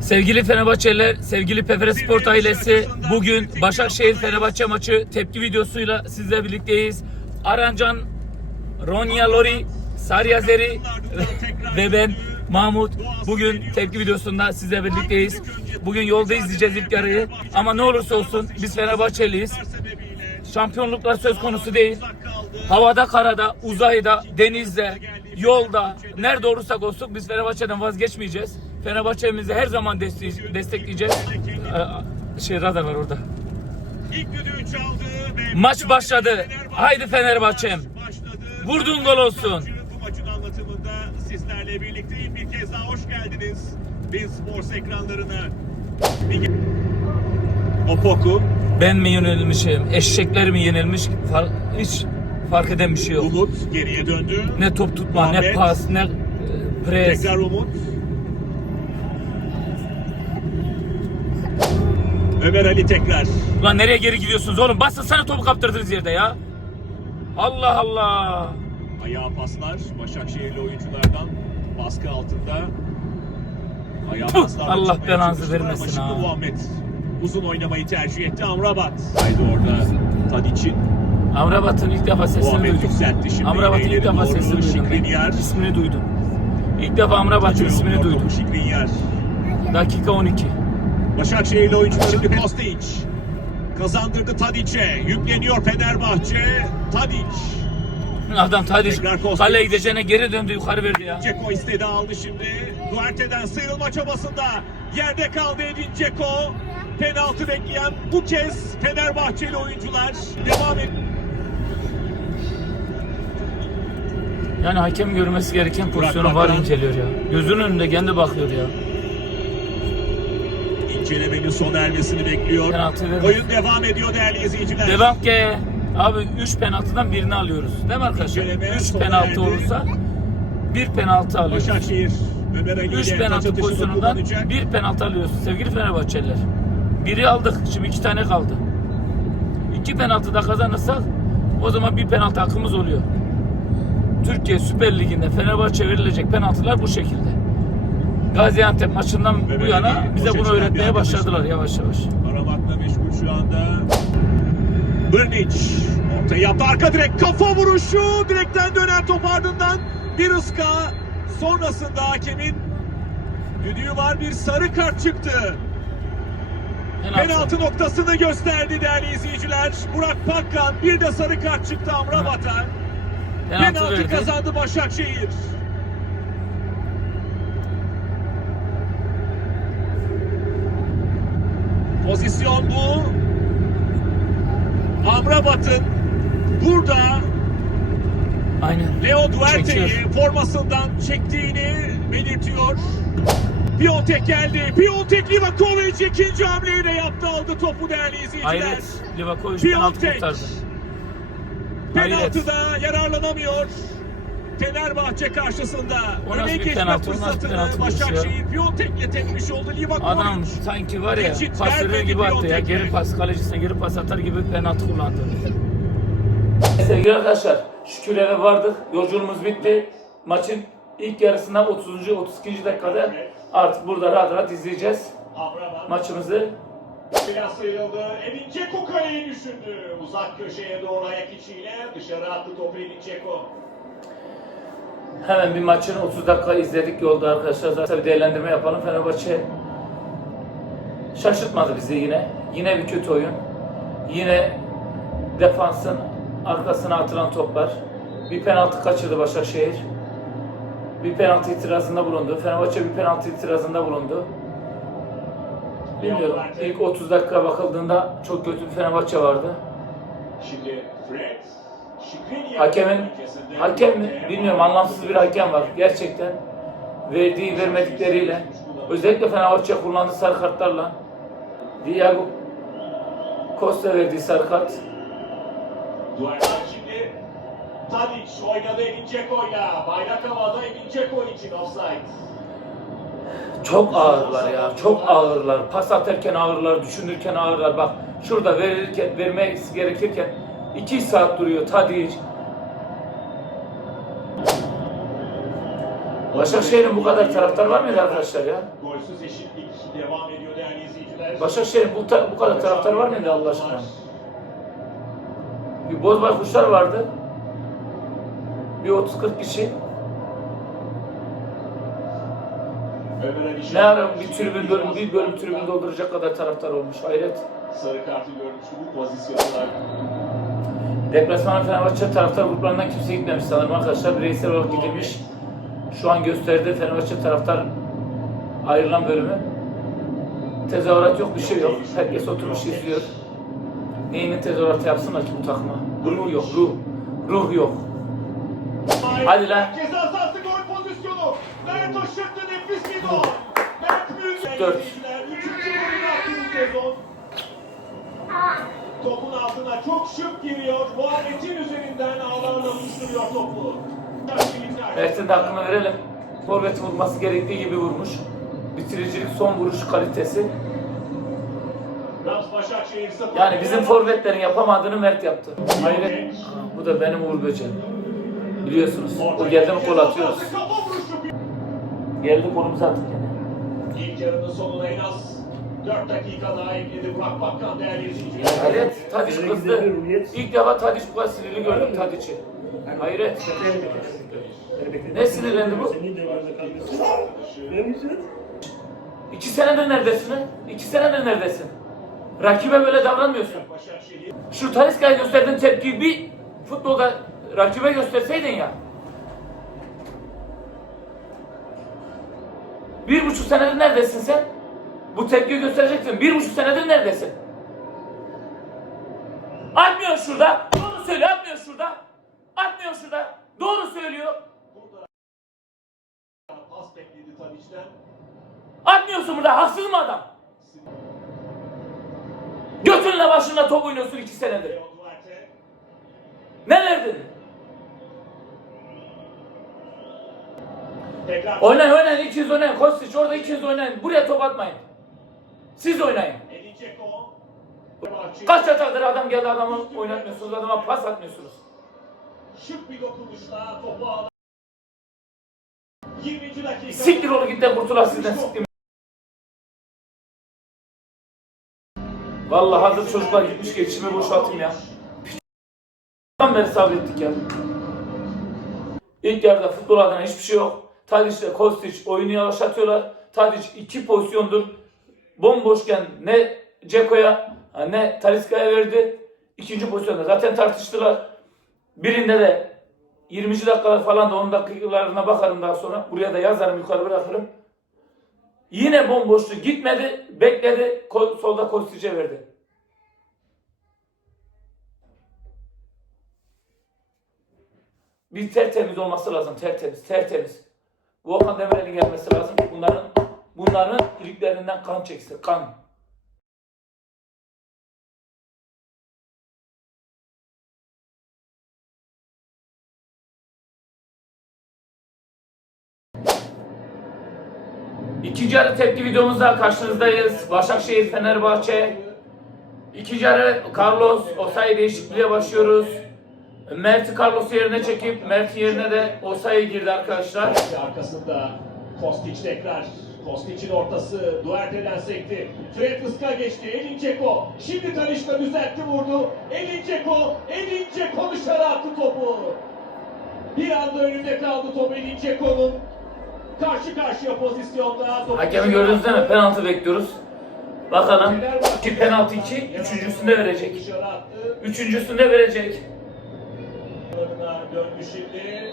Sevgili Fenerbahçeliler, sevgili Pefere Sport ailesi bugün Başakşehir Fenerbahçe maçı tepki videosuyla sizle birlikteyiz. Arancan, Ronya Lori, Saryazeri ve ben Mahmut bugün tepki videosunda sizle birlikteyiz. Bugün yolda izleyeceğiz ilk yarıyı ama ne olursa olsun biz Fenerbahçeliyiz. Şampiyonluklar söz konusu değil. Havada, karada, uzayda, denizde, yolda, nerede olursak olsun biz Fenerbahçe'den vazgeçmeyeceğiz. Fenerbahçe'mizi her zaman destekley- destekleyeceğiz. Ee, şey radar var orada. İlk düdüğü çaldı ve Maç başladı. Haydi Fenerbahçe'm. başladı. Vurduğun gol olsun. Bu maçın anlatımında sizlerle birlikteyim. Bir kez daha hoş geldiniz. Bin Sports ekranlarına. Bir... Opoku, Ben mi yenilmişim, eşekler mi yenilmiş Far- hiç fark eden bir şey yok. Umut geriye döndü. Ne top tutma, ne Ahmet. pas, ne e, pres. Tekrar Umut. Ömer Ali tekrar. Ulan nereye geri gidiyorsunuz oğlum? Basın sana topu kaptırdınız yerde ya. Allah Allah. Ayağa paslar Başakşehirli oyunculardan baskı altında. Ayağa Puh, paslar. Allah belanızı vermesin ha. Muhammed uzun oynamayı tercih etti. Amrabat. Haydi orada Tadic'in Amrabat'ın ilk defa sesini Muhammed duydum. yükseltti şimdi. Amrabat'ın ilk defa sesini duydum. Ben. İsmini duydum. İlk defa Amrabat'ın ismini duydum. Şikrinyar. Dakika 12. Başakşehirli oyuncuları Kostić. Kazandırdı Tadic'e. Yükleniyor Fenerbahçe. Tadic. Adam Kostić. kaleye gideceğine geri döndü yukarı verdi ya. Ceko istedi aldı şimdi. Duarte'den sıyrılma çabasında yerde kaldı Edin Ceko. Penaltı bekleyen bu kez Fenerbahçeli oyuncular devam et. Yani hakem görmesi gereken pozisyonu var inceliyor ya. Gözünün önünde kendi bakıyor ya. İncelemenin sona ermesini bekliyor. Penaltı. Oyun devam ediyor değerli izleyiciler. Devam ki abi 3 penaltıdan birini alıyoruz. Değil mi arkadaşlar? İnceleme 3 sona penaltı erdi. olursa bir penaltı alıyoruz. Başakşehir Ömer Ali 3 ile taç penaltı pozisyonundan bir penaltı alıyoruz sevgili Fenerbahçeliler. Biri aldık. Şimdi iki tane kaldı. İki penaltı da kazanırsak o zaman bir penaltı hakkımız oluyor. Türkiye Süper Ligi'nde Fenerbahçe verilecek penaltılar bu şekilde. Gaziantep maçından bu yana bize bunu öğretmeye başladılar yavaş yavaş. Aramakla meşgul şu anda. Brnic ortaya yaptı arka direk kafa vuruşu direkten dönen top ardından bir ıska sonrasında hakemin düdüğü var bir sarı kart çıktı. Penaltı noktasını gösterdi değerli izleyiciler. Burak Pakkan bir de sarı kart çıktı Amrabat'a. Penaltı, Penaltı verdi. kazandı Başakşehir. Pozisyon bu. Amrabat'ın burada Aynen. Leo Duarte'yi Çekiyor. formasından çektiğini belirtiyor. Piontek geldi. Piontek Livakovic ikinci hamleyi de yaptı aldı topu değerli izleyiciler. Hayret. Livakovic penaltı kurtardı. Penaltıda yararlanamıyor. Fenerbahçe karşısında öne geçme fırsatını? Başakşehir Piontek'le tepmiş oldu. Livakovic Adam sanki var ya Geçit pas verir vermedi gibi attı ya. Geri pas kalecisine geri pas atar gibi penaltı kullandı. Sevgili arkadaşlar şükür eve vardık. Yolculuğumuz bitti. Maçın ilk yarısında 30. 32. dakikada artık burada rahat rahat izleyeceğiz Amrabat maçımızı. biraz sıyrıldı. Edin Dzeko kaleyi düşündü. Uzak köşeye doğru ayak içiyle dışarı attı topu Edin Dzeko. Hemen bir maçın 30 dakika izledik yolda arkadaşlar. Zaten bir değerlendirme yapalım. Fenerbahçe şaşırtmadı bizi yine. Yine bir kötü oyun. Yine defansın arkasına atılan toplar. Bir penaltı kaçırdı Başakşehir. Bir penaltı itirazında bulundu. Fenerbahçe bir penaltı itirazında bulundu. Bilmiyorum. İlk 30 dakika bakıldığında çok kötü bir Fenerbahçe vardı. Şimdi Fred. Hakemin hakem mi? Bilmiyorum anlamsız bir hakem var gerçekten. Verdiği vermedikleriyle özellikle Fenerbahçe kullandığı sarı kartlarla Diego Costa verdiği sarı kart. Duvardan şimdi Tadic oynadı Edin Dzeko'yla. Bayrak havada Edin Dzeko için offside. Çok ağırlar ya. Çok ağırlar. Pas atarken ağırlar, düşünürken ağırlar. Bak şurada verirken, vermesi gerekirken 2 saat duruyor Tadic. Başakşehir'in bu kadar taraftar var mıydı arkadaşlar ya? Golsüz eşitlik devam ediyor değerli izleyiciler. Başakşehir'in bu, ta- bu kadar taraftar var mıydı Allah aşkına? Bir bozbay kuşlar vardı. Bir 30-40 kişi. Ömer Ali Ne ara bir tribün bölüm, bir bölüm tribün dolduracak kadar taraftar olmuş. Hayret. Sarı kartı görmüştü bu pozisyonda. Deplasmana Fenerbahçe taraftar gruplarından kimse gitmemiş sanırım arkadaşlar. Bireysel olarak gidilmiş. Şu an gösterdi Fenerbahçe taraftar ayrılan bölümü. Tezahürat yok, bir şey yok. Herkes oturmuş izliyor. Neyini tezahürat yapsınlar ki bu takıma? Ruh yok, ruh. Ruh yok. Hadi lan. Ceza sahası gol pozisyonu. Mert Aşırt'ta nefis bir gol. Mert Müldür. Dört. Üçüncü golünü attı bu sezon. Mert'in de hakkını verelim. Forvet vurması gerektiği gibi vurmuş. Bitiricilik, son vuruş kalitesi. Yani bizim forvetlerin yapamadığını Mert yaptı. Hayret. Bu da benim Uğur Böceğim. Biliyorsunuz. O geldi mi gol atıyoruz. Geldi golümüzü attık yine. İlk yarının sonuna en az 4 dakika daha ekledi Burak Bakkan değerli izleyiciler. Hayret. Tadiç kızdı. İlk defa Tadiç bu kadar sinirli gördüm Tadiç'i. Hayret. Ne sinirlendi bu? İki senedir neredesin ha? İki senedir neredesin? Rakibe böyle davranmıyorsun. Şu Taliska'ya gösterdiğin tepkiyi bir futbolda rakibe gösterseydin ya. Bir buçuk senedir neredesin sen? Bu tepkiyi göstereceksin. Bir buçuk senedir neredesin? Atmıyor şurada. Doğru söylüyor. Atmıyor şurada. Atmıyor şurada. Doğru söylüyor. pas bekledi Tadiç'ten. Atmıyorsun burada. Haksız mı adam? Götünle başına top oynuyorsun iki senedir. Ne verdin? Oynayın oynayın ikiniz oynayın. Kostiç orada ikiniz oynayın. Buraya top atmayın. Siz oynayın. Kaç atardır adam geldi adamı oynatmıyorsunuz. Adama pas atmıyorsunuz. Şık bir dokunuşla topu aldı. 20. dakika. Siktir onu git de kurtular sizden siktir. Vallahi hazır çocuklar gitmiş geçimi boşaltayım ya. Tam beri sabrettik ya. İlk yarıda futbol adına hiçbir şey yok. Tadic ile Kostić oyunu yavaşlatıyorlar. Tadic iki pozisyondur. Bomboşken ne Ceko'ya ne Taliska'ya verdi. İkinci pozisyonda zaten tartıştılar. Birinde de 20. dakikalar falan da 10 dakikalarına bakarım daha sonra. Buraya da yazarım yukarı bırakırım. Yine bomboştu gitmedi. Bekledi. Ko- solda Kostić'e verdi. Bir tertemiz olması lazım. Tertemiz. Tertemiz. Volkan Demirel'in gelmesi lazım. Bunların bunların iliklerinden kan çeksin. Kan. İkinci yarı tepki videomuzda karşınızdayız. Başakşehir Fenerbahçe. İkinci yarı Carlos Osayi değişikliğe başlıyoruz. Mert'i Carlos yerine çekip Mert yerine de Osayi girdi arkadaşlar. Arkasında Kostić tekrar. Kostić'in ortası Duarte'den sekti. Fred geçti. Edin Dzeko. Şimdi Talişka düzeltti vurdu. Edin Dzeko. Edin Dzeko dışarı attı topu. Bir anda önünde kaldı top Edin Dzeko'nun. Karşı karşıya pozisyonda. Hakemi gördünüz değil mi? Penaltı bekliyoruz. Bakalım. İki penaltı iki. Üçüncüsünde verecek. Üçüncüsünde verecek. Döndü şimdi.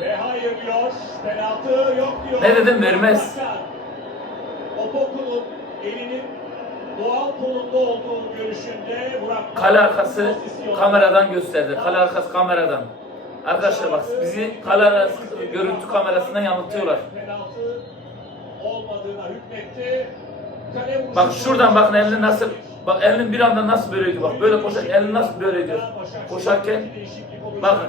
Ve hayır diyor. Penaltı yok diyor. Ne dedim? Vermez. Opoku'nun elinin doğal konumda olduğu görüşünde Burak Kale arkası kameradan gösterdi. Kale arkası kameradan. Arkadaşlar bak bizi kale arası görüntü kamerasından yanıltıyorlar. Bak şuradan bakın elini nasıl bak elinin bir anda nasıl böyleydi bak böyle koşar elini nasıl böyle ediyor. Koşarken bakın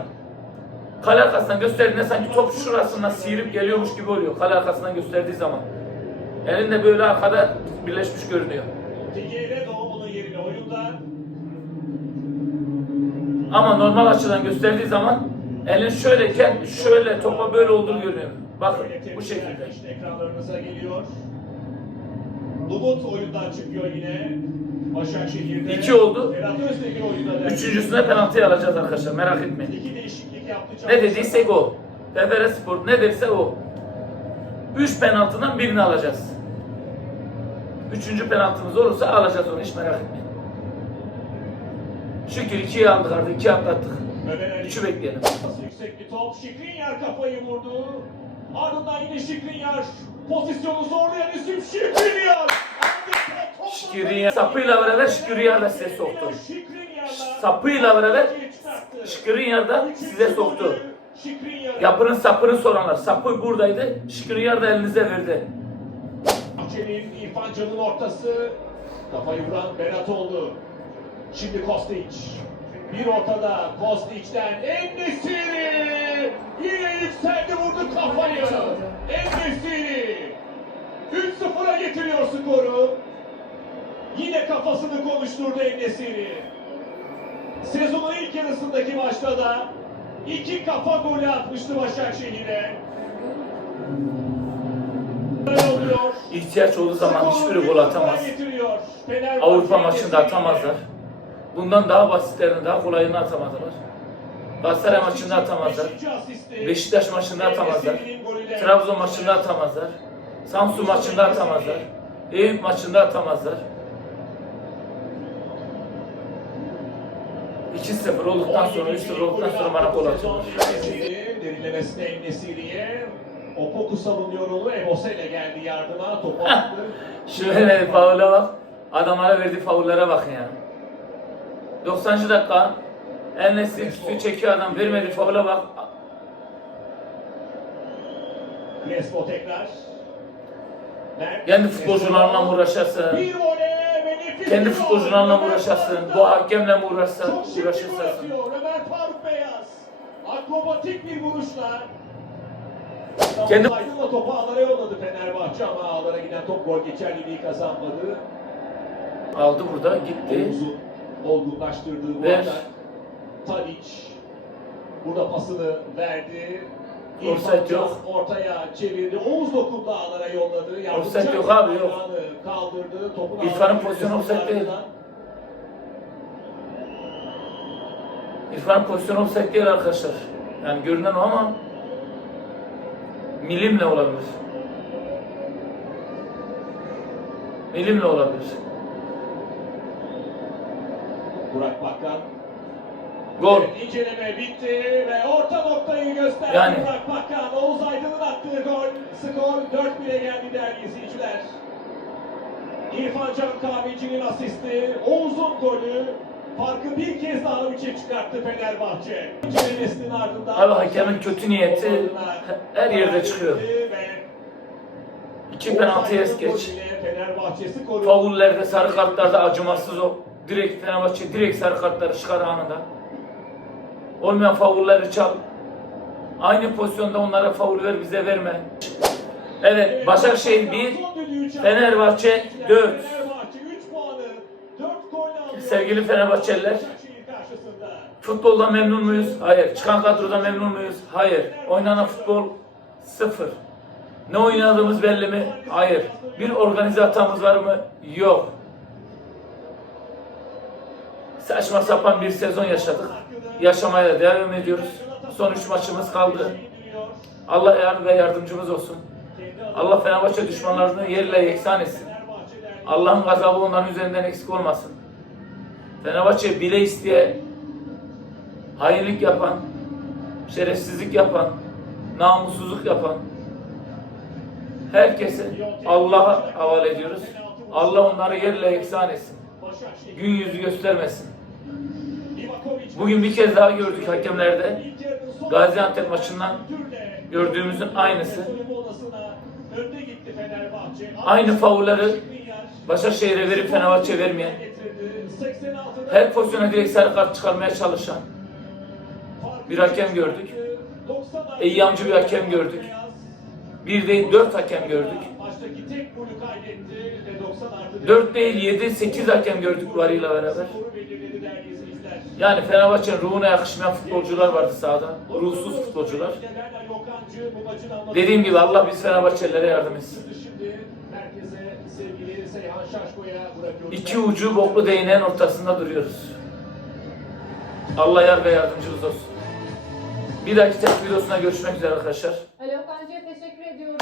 kale arkasından gösterdiğinde sanki top şurasından sıyırıp geliyormuş gibi oluyor kale arkasından gösterdiği zaman. Elinde böyle arkada birleşmiş görünüyor. Ama normal açıdan gösterdiği zaman Elin şöyleyken şöyle topa böyle olduğunu görüyorum. Bakın bu şekilde. Ekranlarınıza geliyor. Umut oyundan çıkıyor yine. Başakşehir'de. İki oldu. Üçüncüsüne penaltıyı alacağız arkadaşlar merak etmeyin. İki değişiklik yaptı. Ne dediysek o. Pevere Spor ne derse o. Üç penaltıdan birini alacağız. Üçüncü penaltımız olursa alacağız onu hiç merak etmeyin. Şükür ikiyi aldık artık, iki atlattık. Üçü bekleyelim. Yüksek bir top. Şikrinyar kafayı vurdu. Ardından yine Şikrinyar. Pozisyonu zorlayan isim Şikrinyar. Şikrinyar sapıyla beraber Şikrinyar da size soktu. Sapıyla beraber. Şikrinyar da size soktu. Yapının sapını soranlar. Sapı buradaydı. Şikrinyar da elinize verdi. Bahçeli'nin İrfan Can'ın ortası. Kafayı vuran Berat oldu. Şimdi Kostić. Bir ortada Kostić'ten Endesiri. Yine yükseldi vurdu kafayı. Endesiri. 3-0'a getiriyor skoru. Yine kafasını konuşturdu Endesiri. Sezonun ilk yarısındaki maçta da iki kafa golü atmıştı Başakşehir'e. İhtiyaç olduğu zaman hiçbiri gol atamaz. Avrupa maçında atamazlar. Bundan daha basitlerini, daha kolayını atamadılar. Galatasaray maçında atamazlar. Beşiktaş maçında atamazlar. Trabzon maçında atamazlar. Samsun maçında atamazlar. Eyüp maçında atamazlar. 2-0 olduktan sonra, 3-0 olduktan sonra bana gol. Endesiri, Derinlemesine Endesiri'ye. Opoku savunuyor onu. Ebosele geldi yardıma. Topu attı. Şöyle faule bak. Adamlara verdiği faullere bakın ya. 90. dakika. Enes'i üstü çekiyor adam. Vermedi faule bak. Crespo tekrar. Kendi futbolcularla nefis Kendi futbolcularla? Ömer Bu hakemle gol uğraşırsın? Ömer Faruk Beyaz. Akrobatik bir vuruşla. Kendi- Aydın'la topu ağlara yolladı Fenerbahçe ama ağlara giden top gol geçerliliği kazanmadı. Aldı burada gitti. Oğuz'un olgunlaştırdığı bu Ver. Tadic burada pasını verdi. Can yok. Ortaya çevirdi. Oğuz dokundu ağlara yolladı. Offside yok abi, yok. Kaldırdı. Topun İrfan'ın pozisyonu offside değil. İrfan pozisyonu offside değil arkadaşlar. Yani görünen o ama milimle olabilir. Milimle olabilir. Burak Bakkan. Gol. Evet, inceleme bitti ve orta noktayı gösterdi Yani. Burak Bakkan. Oğuz Aydın'ın attığı gol. Skor 4-1'e geldi değerli izleyiciler. İrfan Can Kahveci'nin asisti. Oğuz'un golü. Farkı bir kez daha üçe çıkarttı Fenerbahçe. İncelemesinin ardından... Abi hakemin kötü niyeti her yerde çıkıyor. İki penaltıya es geç. Faullerde, sarı kartlarda acımasız o. Direkt Fenerbahçe direkt sarı kartları çıkar anında. Olmayan faulleri çal. Aynı pozisyonda onlara faul ver bize verme. Evet Başakşehir 1, Fenerbahçe 4. Fenerbahçe 3 puanı 4 gol alıyor. Sevgili Fenerbahçeliler. Futboldan memnun muyuz? Hayır. Çıkan kadrodan memnun muyuz? Hayır. Oynanan futbol sıfır. Ne oynadığımız belli mi? Hayır. Bir organize hatamız var mı? Yok. Saçma sapan bir sezon yaşadık. Yaşamaya devam ediyoruz. Son üç maçımız kaldı. Allah yar ve yardımcımız olsun. Allah Fenerbahçe düşmanlarını yerle yeksan etsin. Allah'ın gazabı onların üzerinden eksik olmasın. Fenerbahçe bile isteye hainlik yapan, şerefsizlik yapan, namussuzluk yapan herkese Allah'a havale ediyoruz. Allah onları yerle eksan etsin. Gün yüzü göstermesin. Bugün bir kez daha gördük hakemlerde. Gaziantep maçından gördüğümüzün aynısı. Aynı faulları Başakşehir'e verip Fenerbahçe vermeyen, her pozisyona direkt sarı kart çıkarmaya çalışan bir hakem gördük. Eyyamcı bir hakem gördük. Bir değil dört hakem gördük. Maçtaki tek golü kaydetti ve 90 artı 4 değil 7, 8 hakem gördük varıyla beraber. Yani Fenerbahçe'nin ruhuna yakışmayan futbolcular vardı sahada. Ruhsuz futbolcular. Dediğim gibi Allah biz Fenerbahçelilere yardım etsin. İki ucu boklu değneğin ortasında duruyoruz. Allah yar ve yardımcımız olsun. Bir dahaki test videosuna görüşmek üzere arkadaşlar. Ali Okan'cıya teşekkür ediyorum.